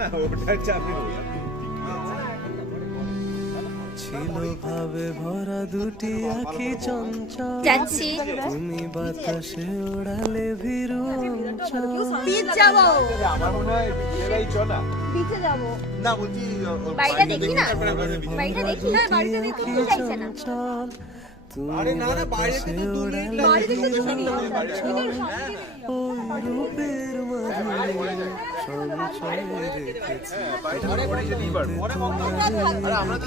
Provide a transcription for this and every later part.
না ওটা চাপে ছিল ভাবে ভরা দুটি আঁখি চঞ্চল যাচ্ছি তুমি বাতাসে ওড়ালে ভীরু বিচ যাবো আমার মনে হয় এরাই চলা বিচে যাবো না বলছি বাড়িটা দেখি না বাড়িটা দেখি না বাড়িটা দেখতে চাইছে না আরে না না বাইরে থেকে দূরে বাড়ি দেখতে তো শুনি ওই রূপের মাঝে সঞ্চয় রেখেছি বাইরে পড়ে যদি বার পরে আরে আমরা তো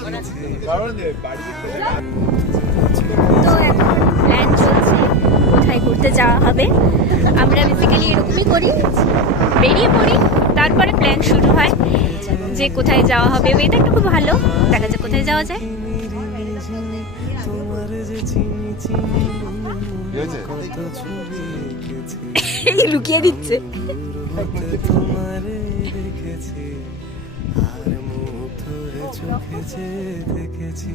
কারণ বাড়ি তো এখন প্ল্যান চলছে কোথায় ঘুরতে যাওয়া হবে আমরা বেসিক্যালি এরকমই করি বেরিয়ে পড়ি তারপরে প্ল্যান শুরু হয় যে কোথায় যাওয়া হবে ওয়েদারটা খুব ভালো দেখা যাক কোথায় যাওয়া যায় তোমার যে চিনি চিনি কত ছবি এঁকেছি এই লুকিয়ে দিচ্ছে তোমারে দেখেছি আর মুগ্ধ হয়ে চোখে যে দেখেছি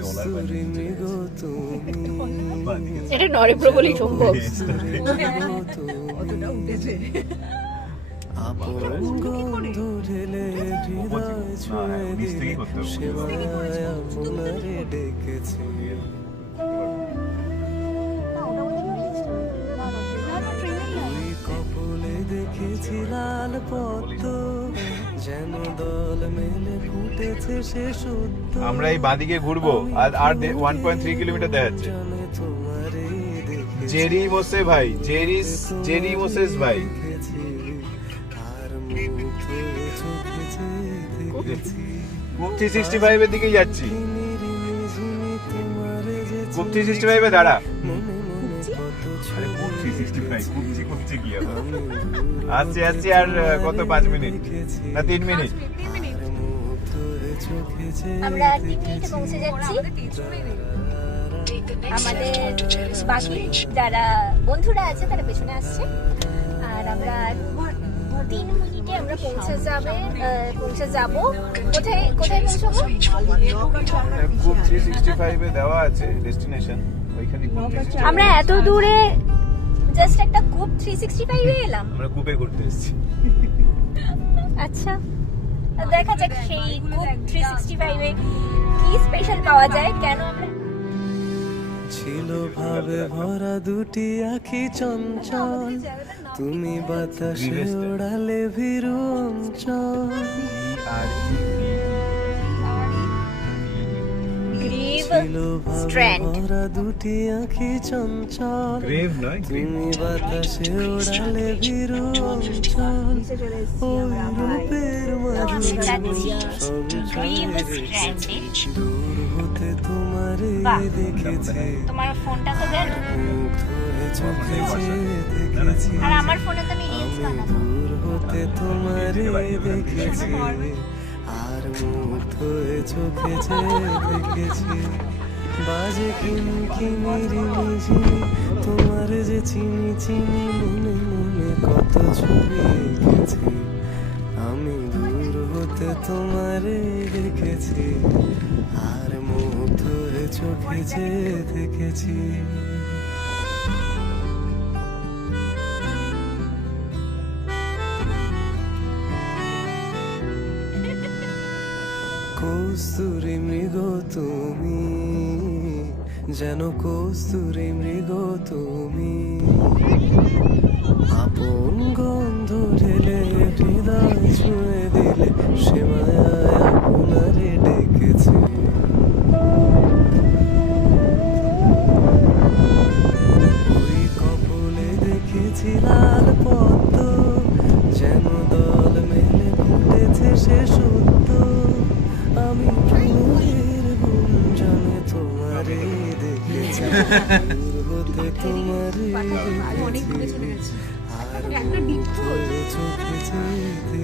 কস্তুরী মৃগ তুমি এটা নরেন্দ্র বলেই সম্ভব আপন গন্ধ ঢেলে হৃদয় ছুঁয়ে দিলে সেবায় আপনারে ডেকেছি ওই কপলে দেখেছি লাল পদ্ম যেন দল মেলে ফুটেছে সে সত্য আমরা এই বাঁদিকে ঘুরবো আর 1.3 কিলোমিটার দেখাচ্ছে জানে তোমারে দেখেছি জেরি মোসে ভাই জেরি মোসেস ভাই দেখেছি আর মুগ্ধ চোখে যে দেখেছি কুপ 365 এর দিকে যাচ্ছি তোমারে যে কুপ 365 এ দাঁড়া মনে মনে কত আরে কুপ 365 কুপচি কি আবার আমি আসছে আর কত 5 মিনিট না 3 মিনিট মুগ্ধ হয়ে চোখে যে আমরা 3 মিনিটে পৌঁছে যাচ্ছি আমাদের বাকি যারা বন্ধুরা আছে তারা পেছনে আসছে আর আমরা 3 মিনিটে আমরা পৌঁছে যাব কোথায় পৌঁছাবো কুপ 365 এ দেওয়া আছে ডেস্টিনেশন ওইখানে আমরা এত দূরে জাস্ট একটা কূপ 365 এ এলাম আমরা কুপে ঘুরতে এসেছি আচ্ছা দেখা যাক সেই কূপ 365 এ কি স্পেশাল পাওয়া যায় কেন আমরা ছিল ভাবে ভরা দুটি আঁখি চঞ্চল তুমি বাতাসে ওড়ালে ভীরু অঞ্চল আর গ্রিভ ছিল ভাবে স্ট্র্যান্ড ভরা দুটি আঁখি চঞ্চল গ্রেভ নয় তুমি বাতাসে ওড়ালে ভীরু অঞ্চল ওই রূপের মাঝে যাচ্ছি সঞ্চয় গ্রিভ রেখেছি স্ট্র্যান্ডে দূর হতে তোমারে বাহ। দেখেছি তোমার ফোনটা তো গেল মুগ্ধ হয়ে চোখে যে দেখেছি আর আমার ফোনে তো আমি রিলস আমি বানাবো দূর হতে তোমারে দেখেছি আর মুগ্ধ হয়ে চোখে যে দেখেছি বাজে কিমিরি মিঝিমি তোমার যে চিনি চিনি মনে মনে কত ছবি এঁকেছি আমি দূর হতে তোমারে দেখেছি আর মুগ্ধ হয়ে চোখে যে দেখেছি কস্তুরী মৃগ তুমি যেন কস্তুরী মৃগ তুমি আপন গন্ধ ঢেলে হৃদয় ছুঁয়ে দিলে সে মায়ায় আপনারে ডেকেছি ওই কপলে দেখেছি লাল পদ্ম যেন দল মেলে ফুটেছে সে সত্য আমি ফুলের গুঞ্জনে তোমারে দেখেছি দূর হতে তোমারে দেখেছি আর মুগ্ধ হয়ে চোখে যে